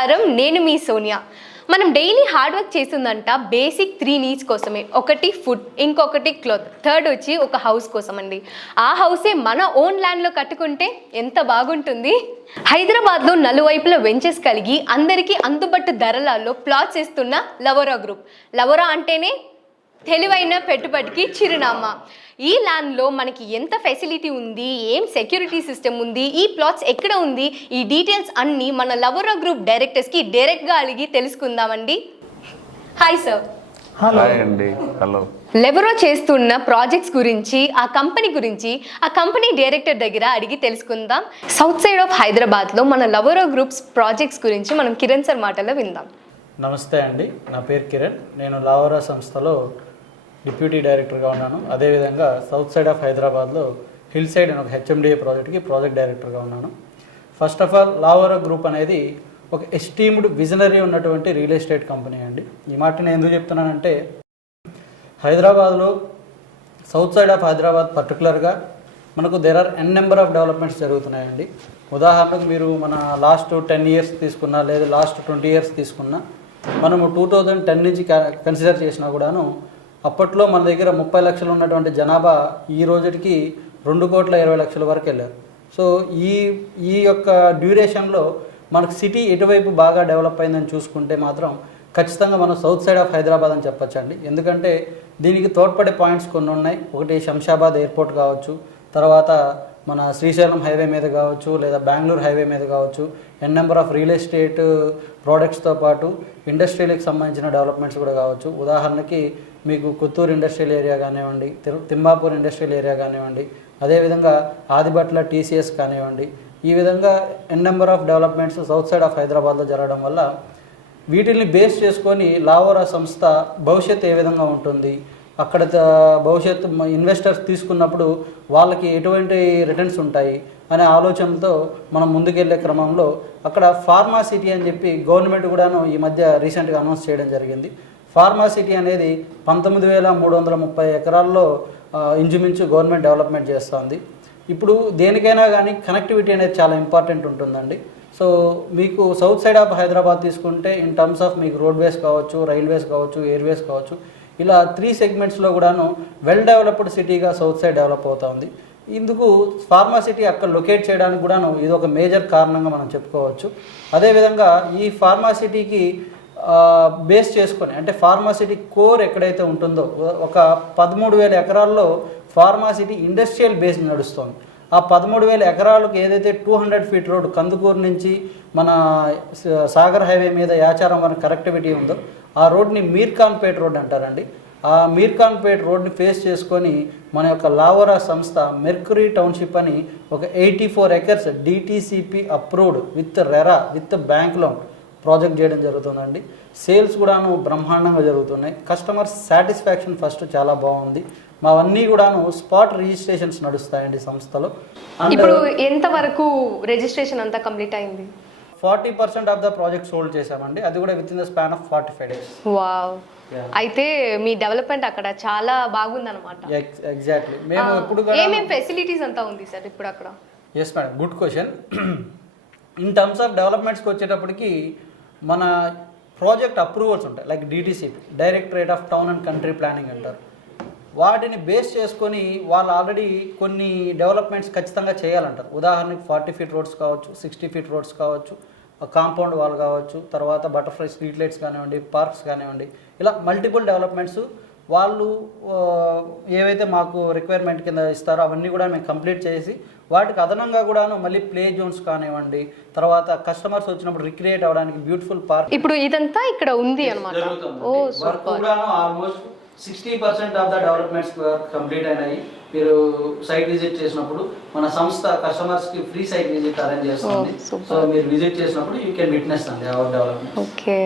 నమస్కారం, నేను మీ సోనియా. మనం డైలీ హార్డ్ వర్క్ చేస్తుందంట బేసిక్ 3 నీడ్స్ కోసమే. ఒకటి ఫుడ్, ఇంకొకటి క్లాత్, థర్డ్ వచ్చి ఒక హౌస్ కోసం అండి. ఆ హౌసే మన ఓన్ ల్యాండ్లో కట్టుకుంటే ఎంత బాగుంటుంది. హైదరాబాద్లో నలువైపుల వెంచెస్ కలిగి అందరికీ అందుబాటు ధరలలో ప్లాట్స్ ఇస్తున్న లవోరా గ్రూప్. లవోరా అంటేనే తెలివైన పెట్టుబడికి చిరునామా. ఈ ల్యాండ్లో మనకి ఎంత ఫెసిలిటీ ఉంది, ఏం సెక్యూరిటీ సిస్టమ్ ఉంది, ఈ ప్లాట్స్ ఎక్కడ ఉంది, ఈ డీటెయిల్స్ అన్నీ మన లవోరా గ్రూప్ డైరెక్టర్స్కి డైరెక్ట్గా అడిగి తెలుసుకుందామండి. Hi sir. హలో అండి. హలో. లవోరా చేస్తున్న ప్రాజెక్ట్స్ గురించి, ఆ కంపెనీ గురించి, ఆ కంపెనీ డైరెక్టర్ దగ్గర అడిగి తెలుసుకుందాం. సౌత్ సైడ్ ఆఫ్ హైదరాబాద్లో మన లవోరా గ్రూప్స్ ప్రాజెక్ట్స్ గురించి మనం కిరణ్ సార్ మాటల్లో విందాం. నమస్తే అండి, నా పేరు కిరణ్. నేను లవోరా సంస్థలో డిప్యూటీ డైరెక్టర్గా ఉన్నాను. అదేవిధంగా సౌత్ సైడ్ ఆఫ్ హైదరాబాద్లో హిల్ సైడ్ అనే ఒక హెచ్ఎండిఏ ప్రాజెక్ట్కి ప్రాజెక్ట్ డైరెక్టర్గా ఉన్నాను. ఫస్ట్ ఆఫ్ ఆల్, లవోరా గ్రూప్ అనేది ఒక ఎస్టీమ్డ్ విజనరీ ఉన్నటువంటి రియల్ ఎస్టేట్ కంపెనీ అండి. ఈ మాట నేను ఎందుకు చెప్తున్నానంటే, హైదరాబాద్లో సౌత్ సైడ్ ఆఫ్ హైదరాబాద్ పర్టికులర్గా మనకు there are N number of developments జరుగుతున్నాయండి. ఉదాహరణకు మీరు మన లాస్ట్ 10 ఇయర్స్ తీసుకున్నా, లేదా లాస్ట్ 20 ఇయర్స్ తీసుకున్నా, మనము 2010 నుంచి కన్సిడర్ చేసినా కూడాను అప్పట్లో మన దగ్గర 30 లక్షలు ఉన్నటువంటి జనాభా ఈ రోజుకి 2,20,00,000 వరకు వెళ్ళారు. సో ఈ యొక్క డ్యూరేషన్లో మనకు సిటీ ఎటువైపు బాగా డెవలప్ అయిందని చూసుకుంటే మాత్రం ఖచ్చితంగా మనం సౌత్ సైడ్ ఆఫ్ హైదరాబాద్ అని చెప్పచ్చండి. ఎందుకంటే దీనికి తోడ్పడే పాయింట్స్ కొన్ని ఉన్నాయి. ఒకటి శంషాబాద్ ఎయిర్పోర్ట్ కావచ్చు, తర్వాత మన శ్రీశైలం హైవే మీద కావచ్చు, లేదా బెంగళూరు హైవే మీద కావచ్చు, ఎన్ నెంబర్ ఆఫ్ రియల్ ఎస్టేట్ ప్రోడక్ట్స్తో పాటు ఇండస్ట్రీలకు సంబంధించిన డెవలప్మెంట్స్ కూడా కావచ్చు. ఉదాహరణకి మీకు కొత్తూరు ఇండస్ట్రియల్ ఏరియా కానివ్వండి, తిమ్మాపూర్ ఇండస్ట్రియల్ ఏరియా కానివ్వండి, అదేవిధంగా ఆదిబట్ల టీసీఎస్ కానివ్వండి, ఈ విధంగా N number of developments south side of హైదరాబాద్లో జరగడం వల్ల వీటిని బేస్ చేసుకొని లవోరా సంస్థ భవిష్యత్తు ఏ విధంగా ఉంటుంది, అక్కడ భవిష్యత్తు ఇన్వెస్టర్స్ తీసుకున్నప్పుడు వాళ్ళకి ఎటువంటి రిటర్న్స్ ఉంటాయి అనే ఆలోచనతో మనం ముందుకెళ్లే క్రమంలో అక్కడ ఫార్మా సిటీ అని చెప్పి గవర్నమెంట్ కూడాను ఈ మధ్య రీసెంట్గా అనౌన్స్ చేయడం జరిగింది. ఫార్మా సిటీ అనేది 19,330 ఎకరాల్లో ఇంచుమించు గవర్నమెంట్ డెవలప్మెంట్ చేస్తుంది. ఇప్పుడు దేనికైనా కానీ కనెక్టివిటీ అనేది చాలా ఇంపార్టెంట్ ఉంటుందండి. సో మీకు సౌత్ సైడ్ ఆఫ్ హైదరాబాద్ తీసుకుంటే ఇన్ టర్మ్స్ ఆఫ్ మీకు రోడ్వేస్ కావచ్చు, రైల్వేస్ కావచ్చు, ఎయిర్వేస్ కావచ్చు, ఇలా 3 సెగ్మెంట్స్లో కూడాను వెల్ డెవలప్డ్ సిటీగా సౌత్ సైడ్ డెవలప్ అవుతుంది. ఇందుకు ఫార్మా సిటీ అక్కడ లొకేట్ చేయడానికి కూడాను ఇది ఒక మేజర్ కారణంగా మనం చెప్పుకోవచ్చు. అదేవిధంగా ఈ ఫార్మా సిటీకి బేస్ చేసుకొని, అంటే ఫార్మా సిటీ కోర్ ఎక్కడైతే ఉంటుందో ఒక 13,000 ఎకరాల్లో ఫార్మా సిటీ ఇండస్ట్రియల్ బేస్ నడుస్తుంది. ఆ 13,000 ఎకరాలకు ఏదైతే 200 ఫీట్ రోడ్ కందుకూరు నుంచి మన సాగర్ హైవే మీద యాచారం వరకు కనెక్టివిటీ ఉందో ఆ రోడ్ని మీర్ఖాన్పేట్ రోడ్ అంటారండి. ఆ మీర్ఖాన్పేట్ రోడ్ని ఫేస్ చేసుకొని మన యొక్క లవోరా సంస్థ మెర్క్యూరీ టౌన్షిప్ అని ఒక 84 acres DTCP approved with RERA with bank loan project చేయడం జరుగుతుందండి. సేల్స్ కూడాను బ్రహ్మాండంగా జరుగుతున్నాయి. కస్టమర్ సాటిస్ఫాక్షన్ ఫస్ట్ చాలా బాగుంది. మావన్నీ కూడాను స్పాట్ రిజిస్ట్రేషన్స్ నడుస్తాయండి సంస్థలో. ఇప్పుడు ఎంత వరకు రిజిస్ట్రేషన్ అంతా కంప్లీట్ అయింది? 40% ఆఫ్ ద ప్రాజెక్ట్ సోల్డ్ చేసామండి. అది కూడా with in the span of 45 days. Wow. అయితే మీ డెవలప్మెంట్ అక్కడ చాలా బాగుందన్నమాట. ఎగ్జాక్ట్లీ. మేము ఇప్పుడు ఏమేం ఫెసిలిటీస్ అంతా ఉంది సార్ ఇప్పుడు అక్కడ? Yes madam, good question. In terms of డెవలప్మెంట్స్కి వచ్చేటప్పటికి మన ప్రాజెక్ట్ అప్రూవల్స్ ఉంటాయి, like DTCP, directorate of town and country planning అంటారు. వాటిని బేస్ చేసుకొని వాళ్ళు ఆల్రెడీ కొన్ని డెవలప్మెంట్స్ ఖచ్చితంగా చేయాలంటారు. ఉదాహరణకి 40 ఫీట్ రోడ్స్ కావచ్చు, 60 ఫీట్ రోడ్స్ కావచ్చు, కాంపౌండ్ వాల్ కావచ్చు, తర్వాత బటర్ఫ్లై స్ట్రీట్ లైట్స్ కానివ్వండి, పార్క్స్ కానివ్వండి, ఇలా మల్టిపుల్ డెవలప్మెంట్స్ వాళ్ళు ఏవైతే మాకు రిక్వైర్మెంట్ కింద ఇస్తారో అవన్నీ కూడా మేము కంప్లీట్ చేసి వాటికి అదనంగా కూడాను మళ్ళీ ప్లే జోన్స్ కానివ్వండి, తర్వాత కస్టమర్స్ వచ్చినప్పుడు రిక్రియేట్ అవ్వడానికి బ్యూటిఫుల్ పార్క్, ఇప్పుడు ఇదంతా ఇక్కడ ఉంది అన్నమాట. Oh super. Almost 60% of the developments complete అయినాయి. మీరు సైట్ విజిట్ చేసినప్పుడు మన సంస్థ కస్టమర్స్కి ఫ్రీ సైట్ విజిట్ అరేంజ్ చేస్తుంది. సో మీరు విజిట్ చేసినప్పుడు యూ కెన్ విట్నెస్ అండి అవర్ డెవలప్మెంట్. ఓకే.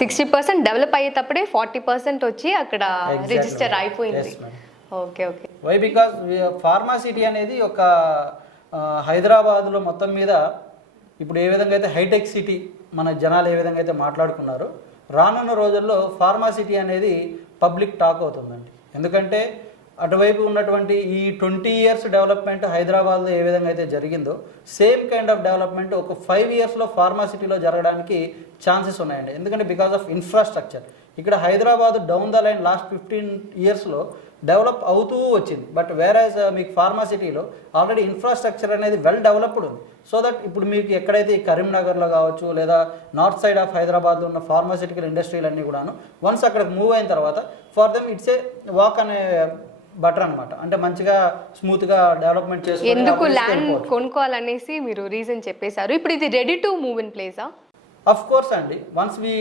60% డెవలప్ అయ్యేటప్పుడే 40% వచ్చి అక్కడ రిజిస్టర్ అయిపోయింది. Okay okay. Why because pharma city అనేది ఒక హైదరాబాద్లో మొత్తం మీద ఇప్పుడు ఏ విధంగా అయితే హైటెక్ సిటీ మన జనాలు ఏ విధంగా అయితే మాట్లాడుకున్నారో, రానున్న రోజుల్లో ఫార్మా సిటీ అనేది పబ్లిక్ టాక్ అవుతుందండి. ఎందుకంటే అటువైపు ఉన్నటువంటి ఈ 20 ఇయర్స్ డెవలప్మెంట్ హైదరాబాద్లో ఏ విధంగా అయితే జరిగిందో సేమ్ కైండ్ ఆఫ్ డెవలప్మెంట్ ఒక 5 ఇయర్స్లో ఫార్మాసిటీలో జరగడానికి ఛాన్సెస్ ఉన్నాయండి. ఎందుకంటే బికాస్ ఆఫ్ ఇన్ఫ్రాస్ట్రక్చర్ ఇక్కడ Hyderabad down the line last 15 ఇయర్స్లో డెవలప్ అవుతూ వచ్చింది. బట్ వేరేజ్ మీకు ఫార్మాసిటీలో ఆల్రెడీ ఇన్ఫ్రాస్ట్రక్చర్ అనేది వెల్ డెవలప్డ్ ఉంది. సో దట్ ఇప్పుడు మీకు ఎక్కడైతే ఈ కరీంనగర్లో కావచ్చు లేదా నార్త్ సైడ్ ఆఫ్ హైదరాబాద్లో ఉన్న ఫార్మాసిటికల్ ఇండస్ట్రీలు అన్నీ కూడాను వన్స్ అక్కడికి మూవ్ అయిన తర్వాత for them it's a walk అనే బటర్ అనమాట. అంటే మంచిగా స్మూత్గా డెవలప్మెంట్ చేసి ఎందుకు ల్యాండ్ కొనుక్కోవాలనేసి మీరు రీజన్ చెప్పేశారు. ఇప్పుడు ఇది రెడీ టు మూవ్ ఇన్ ప్లేసా? అఫ్ కోర్స్ అండి, వన్స్ వీ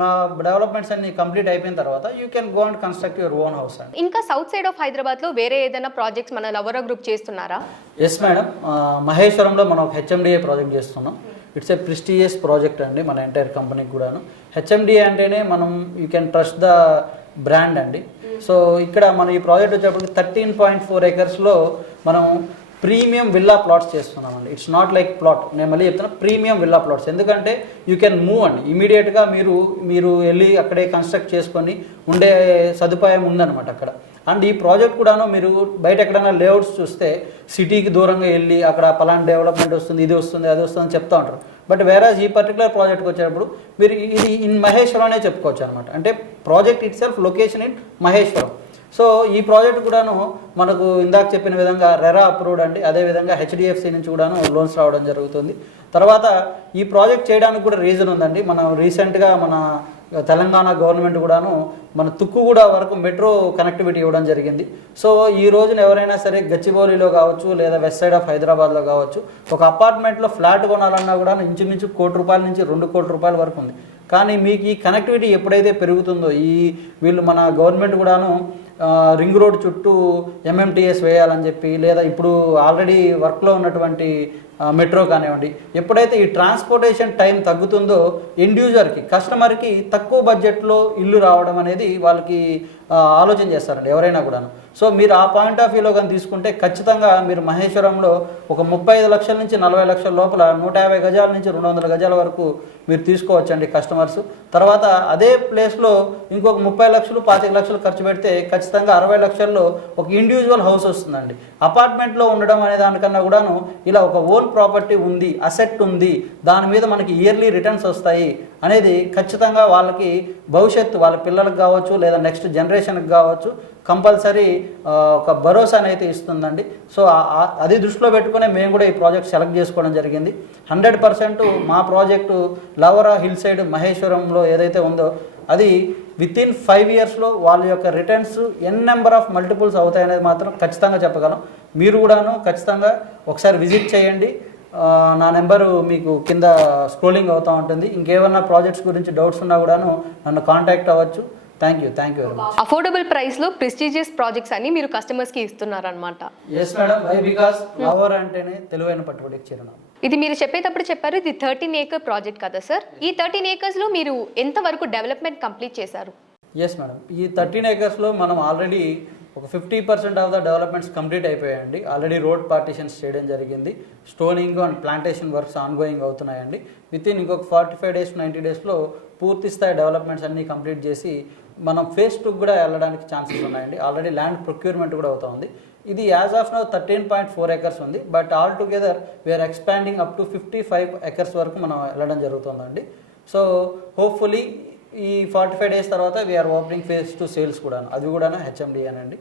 మా డెవలప్మెంట్స్ అన్ని కంప్లీట్ అయిపోయిన తర్వాత you can go and construct your own house అండి. ఇంకా సౌత్ సైడ్ ఆఫ్ హైదరాబాద్లో వేరే ఏదైనా ప్రాజెక్ట్స్ మన లవరా గ్రూప్ చేస్తున్నారా? ఎస్ మేడం, మహేశ్వరంలో మనం ఒక హెచ్ఎండిఏ ప్రాజెక్ట్ చేస్తున్నాం. ఇట్స్ ఏ ప్రెస్టీజియస్ ప్రాజెక్ట్ అండి మన ఎంటైర్ కంపెనీకి కూడాను. హెచ్ఎండిఏ అంటేనే మనం you can trust the brand అండి. సో ఇక్కడ మనం ఈ ప్రాజెక్ట్ వచ్చేప్పటికి 13.4 acresలో మనం ప్రీమియం విల్లా ప్లాట్స్ చేస్తున్నామండి. ఇట్స్ నాట్ లైక్ ప్లాట్, నేను మళ్ళీ చెప్తున్నా ప్రీమియం విల్లా ప్లాట్స్. ఎందుకంటే యూ కెన్ మూవ్ అండి ఇమీడియట్గా మీరు వెళ్ళి అక్కడే కన్స్ట్రక్ట్ చేసుకొని ఉండే సదుపాయం ఉందన్నమాట అక్కడ. అండ్ ఈ ప్రాజెక్ట్ కూడాను మీరు బయట ఎక్కడైనా లేఅవుట్స్ చూస్తే సిటీకి దూరంగా వెళ్ళి అక్కడ పలానా డెవలప్మెంట్ వస్తుంది, ఇది వస్తుంది, అది వస్తుంది అని చెప్తూ ఉంటారు. బట్ వేరాజ్ ఈ పర్టికులర్ ప్రాజెక్ట్కి వచ్చేటప్పుడు మీరు ఇది ఇన్ మహేశ్వరం అనే చెప్పుకోవచ్చు అనమాట. అంటే project it self location in Maheshwaram. So ఈ ప్రాజెక్ట్ కూడాను మనకు ఇందాక చెప్పిన విధంగా రెరా అప్రూవ్డ్ అండి. అదేవిధంగా హెచ్డిఎఫ్సి నుంచి కూడాను లోన్స్ రావడం జరుగుతుంది. తర్వాత ఈ ప్రాజెక్ట్ చేయడానికి కూడా రీజన్ ఉందండి. మనం రీసెంట్గా మన తెలంగాణ గవర్నమెంట్ కూడాను మన తుక్కుగూడ వరకు మెట్రో కనెక్టివిటీ ఇవ్వడం జరిగింది. సో ఈ రోజున ఎవరైనా సరే గచ్చిబౌలిలో కావచ్చు లేదా వెస్ట్ సైడ్ ఆఫ్ హైదరాబాద్లో కావచ్చు ఒక అపార్ట్మెంట్లో ఫ్లాట్ కొనాలన్నా కూడా ఇంచుమించు ₹1 నుంచి ₹2 కోట్ల వరకు ఉంది. కానీ మీకు ఈ కనెక్టివిటీ ఎప్పుడైతే పెరుగుతుందో వీళ్ళు మన గవర్నమెంట్ కూడాను రింగ్ రోడ్ చుట్టూ ఎంఎంటీఎస్ వేయాలని చెప్పి లేదా ఇప్పుడు ఆల్రెడీ వర్క్లో ఉన్నటువంటి మెట్రో కానివ్వండి, ఎప్పుడైతే ఈ ట్రాన్స్పోర్టేషన్ టైం తగ్గుతుందో ఎండ్ యూజర్కి కస్టమర్కి తక్కువ బడ్జెట్లో ఇల్లు రావడం అనేది వాళ్ళకి ఆలోచన చేస్తారండి ఎవరైనా కూడాను. సో మీరు ఆ పాయింట్ ఆఫ్ వ్యూలో కానీ తీసుకుంటే ఖచ్చితంగా మీరు మహేశ్వరంలో ఒక 35 లక్షల నుంచి 40 లక్షల లోపల 150 గజాల నుంచి 200 గజాల వరకు మీరు తీసుకోవచ్చండి కస్టమర్స్. తర్వాత అదే ప్లేస్లో ఇంకొక 30 లక్షలు 25 లక్షలు ఖర్చు పెడితే ఖచ్చితంగా 60 లక్షల్లో ఒక ఇండివిజువల్ హౌస్ వస్తుందండి. అపార్ట్మెంట్లో ఉండడం అనే దానికన్నా కూడాను ఇలా ఒక ఓన్ ప్రాపర్టీ ఉంది, అసెట్ ఉంది, దాని మీద మనకి ఇయర్లీ రిటర్న్స్ వస్తాయి అనేది ఖచ్చితంగా వాళ్ళకి భవిష్యత్తు వాళ్ళ పిల్లలకు కావచ్చు లేదా నెక్స్ట్ జనరేషన్కి కావచ్చు కంపల్సరీ ఒక భరోసా అయితే ఇస్తుందండి. సో అది దృష్టిలో పెట్టుకునే మేము కూడా ఈ ప్రాజెక్ట్ సెలెక్ట్ చేసుకోవడం జరిగింది. 100% మా ప్రాజెక్టు లవరా హిల్ సైడ్ మహేశ్వరంలో ఏదైతే ఉందో అది వితిన్ 5 ఇయర్స్లో వాళ్ళ యొక్క రిటర్న్స్ నెంబర్ ఆఫ్ మల్టిపుల్స్ అవుతాయనేది మాత్రం ఖచ్చితంగా చెప్పగలం. మీరు కూడాను ఖచ్చితంగా ఒకసారి విజిట్ చేయండి. నా నెంబరు మీకు కింద స్క్రోలింగ్ అవుతూ ఉంటుంది. ఇంకేమన్నా ప్రాజెక్ట్స్ గురించి డౌట్స్ ఉన్నా కూడాను నన్ను కాంటాక్ట్ అవ్వచ్చు. Thank you very much. Affordable ప్రైస్లో ప్రెస్టీజియస్ ప్రాజెక్ట్స్ అన్ని మీరు కస్టమర్స్కి ఇస్తున్నారనమాట. ఎస్ మేడం, వై బికాస్ లవర్ అంటేనే తెలివైన పట్టుబడికి చిరునామా. ఇది మీరు చెప్పేటప్పుడు చెప్పారు ఇది 13 acre ప్రాజెక్ట్ కదా సార్? ఈ 13 acresలో మీరు ఎంతవరకు డెవలప్మెంట్ కంప్లీట్ చేశారు? ఎస్ మేడం, ఈ 13 acresలో మనం ఆల్రెడీ ఒక 50% ఆఫ్ ద డెవలప్మెంట్స్ కంప్లీట్ అయిపోయాయండి. ఆల్రెడీ రోడ్ పార్టీషన్స్ చేయడం జరిగింది. Stoning and plantation works ongoing అవుతున్నాయండి. వితిన్ ఇంకొక 45 days to 90 daysలో పూర్తి స్థాయి డెవలప్మెంట్స్ అన్నీ కంప్లీట్ చేసి మనం ఫేజ్ 2 కూడా వెళ్ళడానికి ఛాన్సెస్ ఉన్నాయండి. ఆల్రెడీ ల్యాండ్ ప్రొక్యూర్మెంట్ కూడా అవుతుంది. ఇది యాజ్ ఆఫ్ నౌ 13.4 acres ఉంది. But all together we're expanding up to 55 acres వరకు మనం వెళ్ళడం జరుగుతుందండి. సో హోప్ఫుల్లీ ఈ 45 days తర్వాత వీఆర్ ఓపెనింగ్ ఫేజ్ 2 సేల్స్ కూడా, అది కూడా హెచ్ఎండి అనండి.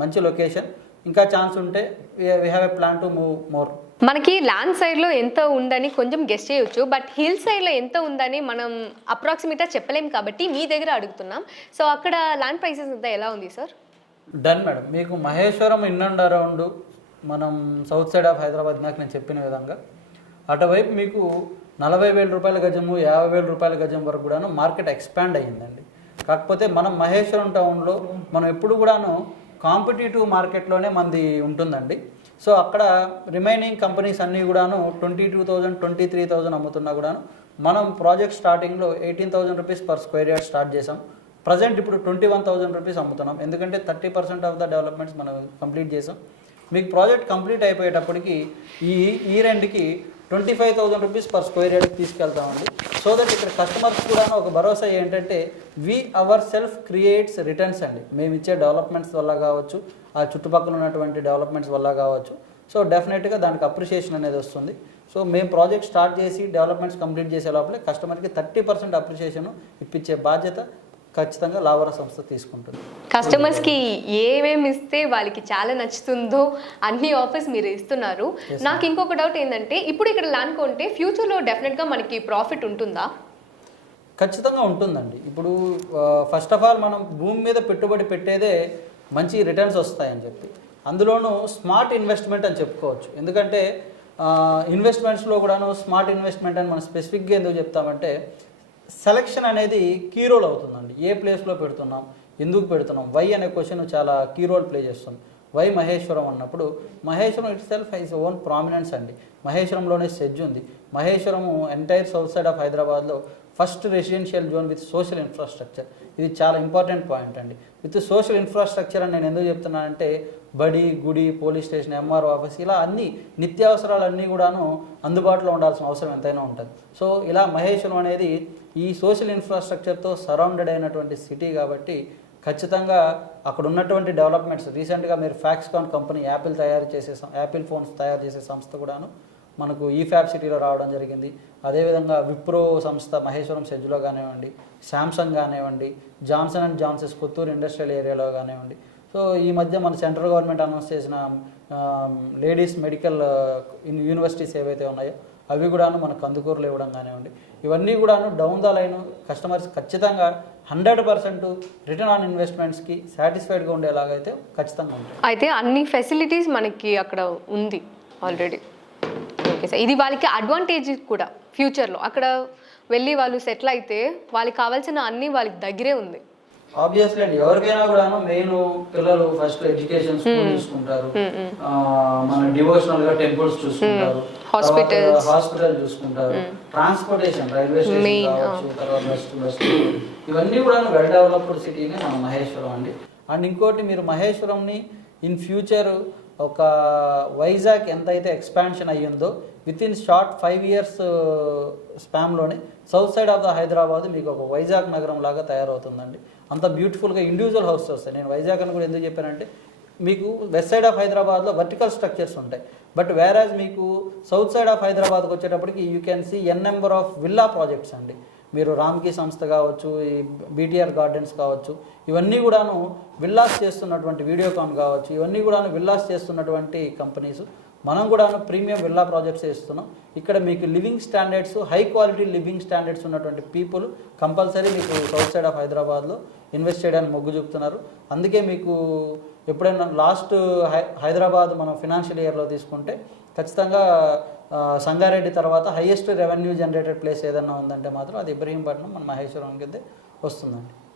మంచి లొకేషన్. ఇంకా ఛాన్స్ ఉంటే we have a plan to move more. మనకి ల్యాండ్ సైడ్లో ఎంత ఉందని కొంచెం గెస్ట్ చేయొచ్చు, బట్ హిల్ సైడ్లో ఎంత ఉందని మనం అప్రాక్సిమేట్గా చెప్పలేం కాబట్టి మీ దగ్గర అడుగుతున్నాం. సో అక్కడ ల్యాండ్ ప్రైసెస్ అంతా ఎలా ఉంది సార్? డన్ మేడం, మీకు మహేశ్వరం ఇన్ అండ్ అరౌండ్ మనం సౌత్ సైడ్ ఆఫ్ హైదరాబాద్ నాకు నేను చెప్పిన విధంగా అటువైపు మీకు 40,000 రూపాయల గజము 50,000 రూపాయల గజం వరకు కూడాను మార్కెట్ ఎక్స్పాండ్ అయ్యిందండి. కాకపోతే మనం మహేశ్వరం టౌన్లో మనం ఎప్పుడు కూడాను కాంపిటేటివ్ మార్కెట్లోనే మనది ఉంటుందండి. సో అక్కడ రిమైనింగ్ కంపెనీస్ అన్నీ కూడాను 22,000 23,000 అమ్ముతున్నా కూడాను మనం ప్రాజెక్ట్ స్టార్టింగ్లో 18,000 rupees per square yard start చేసాం. ప్రజెంట్ ఇప్పుడు 21,000 రూపీస్ అమ్ముతున్నాం. ఎందుకంటే 30% ఆఫ్ ద డెవలప్మెంట్స్ మనం కంప్లీట్ చేసాం. మీకు ప్రాజెక్ట్ కంప్లీట్ అయిపోయేటప్పటికి ఈ రెండుకి 25,000 రూపీస్ పర్ స్క్వేర్ యార్డ్కి తీసుకెళ్తామండి. సో దట్ ఇక్కడ కస్టమర్స్ కూడా ఒక భరోసా ఏంటంటే అవర్ సెల్ఫ్ క్రియేట్స్ రిటర్న్స్ అండి. మేము ఇచ్చే డెవలప్మెంట్స్ వల్ల కావచ్చు, ఆ చుట్టుపక్కల ఉన్నటువంటి డెవలప్మెంట్స్ వల్ల కావచ్చు. సో డెఫినెట్గా దానికి అప్రిషియేషన్ అనేది వస్తుంది. సో మేము ప్రాజెక్ట్ స్టార్ట్ చేసి డెవలప్మెంట్స్ కంప్లీట్ చేసే లోపలే కస్టమర్కి 30% అప్రిషియేషన్ ఇప్పించే బాధ్యత ఖచ్చితంగా లావరా సంస్థ తీసుకుంటుంది. కస్టమర్స్కి ఏమేమి ఇస్తే వాళ్ళకి చాలా నచ్చుతుందో అన్ని ఆఫర్స్ మీరు ఇస్తున్నారు. నాకు ఇంకొక డౌట్ ఏంటంటే, ఇప్పుడు ఇక్కడ ల్యాండ్ కొంటే ఫ్యూచర్లో డెఫినెట్గా మనకి ప్రాఫిట్ ఉంటుందా? ఖచ్చితంగా ఉంటుందండి. ఇప్పుడు ఫస్ట్ ఆఫ్ ఆల్ మనం భూమి మీద పెట్టుబడి పెట్టేదే మంచి రిటర్న్స్ వస్తాయని చెప్పి, అందులోనూ స్మార్ట్ ఇన్వెస్ట్మెంట్ అని చెప్పుకోవచ్చు. ఎందుకంటే ఇన్వెస్ట్మెంట్స్లో కూడాను స్మార్ట్ ఇన్వెస్ట్మెంట్ అని మనం స్పెసిఫిక్గా ఎందుకు చెప్తామంటే, సెలక్షన్ అనేది కీ రోల్ అవుతుందండి. ఏ ప్లేస్లో పెడుతున్నాం, ఎందుకు పెడుతున్నాం, వై అనే క్వశ్చన్ చాలా కీ రోల్ ప్లే చేస్తుంది. వై మహేశ్వరం అన్నప్పుడు Maheshwaram itself has own prominence అండి. మహేశ్వరంలోనే సెజ్ ఉంది. Maheshwaram entire south side of హైదరాబాద్లో first residential zone with social infrastructure. ఇది చాలా ఇంపార్టెంట్ పాయింట్ అండి. విత్ సోషల్ ఇన్ఫ్రాస్ట్రక్చర్ అని నేను ఎందుకు చెప్తున్నానంటే, బడి, గుడి, పోలీస్ స్టేషన్, ఎంఆర్ఓ ఆఫీస్, ఇలా అన్ని నిత్యావసరాలన్నీ కూడాను అందుబాటులో ఉండాల్సిన అవసరం ఎంతైనా ఉంటుంది. సో ఇలా మహేశ్వరం అనేది ఈ సోషల్ ఇన్ఫ్రాస్ట్రక్చర్తో సరౌండెడ్ అయినటువంటి సిటీ కాబట్టి ఖచ్చితంగా అక్కడ ఉన్నటువంటి డెవలప్మెంట్స్, రీసెంట్గా మీరు ఫ్యాక్స్కాన్ కంపెనీ యాపిల్ ఫోన్స్ తయారు చేసే సంస్థ కూడాను మనకు ఈ ఫ్యాబ్ సిటీలో రావడం జరిగింది. అదేవిధంగా విప్రో సంస్థ మహేశ్వరం సెజ్లో కానివ్వండి, శాంసంగ్ కానివ్వండి, Johnson and Johnsons Kothur industrial ఏరియాలో కానివ్వండి. సో ఈ మధ్య మన సెంట్రల్ గవర్నమెంట్ అనౌన్స్ చేసిన లేడీస్ మెడికల్ యూనివర్సిటీస్ ఏవైతే ఉన్నాయో అవి కూడాను మన కందుకూరులో ఇవ్వడం కానివ్వండి. ఇవన్నీ కూడాను డౌన్ ద లైన్ కస్టమర్స్ ఖచ్చితంగా 100% రిటర్న్ ఆన్ ఇన్వెస్ట్మెంట్స్కి సాటిస్ఫైడ్గా ఉండేలాగైతే ఖచ్చితంగా ఉంటుంది. అయితే అన్ని ఫెసిలిటీస్ మనకి అక్కడ ఉంది ఆల్రెడీ. ఓకే సార్, ఇది వాళ్ళకి అడ్వాంటేజ్ కూడా ఫ్యూచర్లో అక్కడ వెళ్ళి వాళ్ళు సెటిల్ అయితే వాళ్ళకి కావాల్సిన అన్ని వాళ్ళకి దగ్గరే ఉంది. ఆబ్వియస్లీ అండి, ఎవరికైనా కూడాను మెయిన్ పిల్లలు ఫస్ట్ ఎడ్యుకేషన్ స్కూల్ చూసుకుంటారు, మన డివోషనల్ గా టెంపుల్స్ చూసుకుంటారు, హాస్పిటల్ చూసుకుంటారు, ట్రాన్స్పోర్టేషన్ రైల్వే స్టేషన్ కావచ్చు, తర్వాత బస్ ఇవన్నీ కూడా వెల్ డెవలప్డ్ సిటీనే మన మహేశ్వరం అండి. అండ్ ఇంకోటి, మీరు మహేశ్వరంని ఇన్ ఫ్యూచర్ ఒక వైజాగ్ ఎంతైతే ఎక్స్పాన్షన్ అయ్యిందో విత్ ఇన్ షార్ట్ 5 years స్పామ్లోనే south side of the Hyderabad మీకు ఒక వైజాగ్ నగరం లాగా తయారవుతుందండి. అంత బ్యూటిఫుల్గా ఇండివిజువల్ హౌసెస్ వస్తాయి. నేను వైజాగ్ అని కూడా ఎందుకు చెప్పానంటే, మీకు వెస్ట్ సైడ్ ఆఫ్ హైదరాబాద్లో వర్టికల్ స్ట్రక్చర్స్ ఉంటాయి, బట్ వేరాజ్ మీకు సౌత్ సైడ్ ఆఫ్ హైదరాబాద్కి వచ్చేటప్పటికి you can see number of villa projects అండి. మీరు రామ్కీ సంస్థ కావచ్చు, ఈ బీటీఆర్ గార్డెన్స్ కావచ్చు, ఇవన్నీ కూడాను విల్లాస్ చేస్తున్నటువంటి వీడియోకాన్ కావచ్చు, ఇవన్నీ కూడాను విల్లాస్ చేస్తున్నటువంటి కంపెనీస్. మనం కూడాను ప్రీమియం విల్లా ప్రాజెక్ట్స్ చేస్తున్నాం. ఇక్కడ మీకు living standards, high quality living standards ఉన్నటువంటి పీపుల్ కంపల్సరీ మీకు సౌత్ సైడ్ ఆఫ్ హైదరాబాద్లో ఇన్వెస్ట్ చేయడానికి మొగ్గు చూపుతున్నారు. అందుకే మీకు ఎప్పుడైనా లాస్ట్ హైదరాబాద్ మనం ఫినాన్షియల్ ఇయర్లో తీసుకుంటే ఖచ్చితంగా సంగారెడ్డి తర్వాత హైయెస్ట్ రెవెన్యూ జనరేటెడ్ ప్లేస్ ఏదన్నా ఉందంటే మాత్రం అది ఇబ్రహీంపట్నం, మన మహేశ్వరం కింద వస్తుందండి.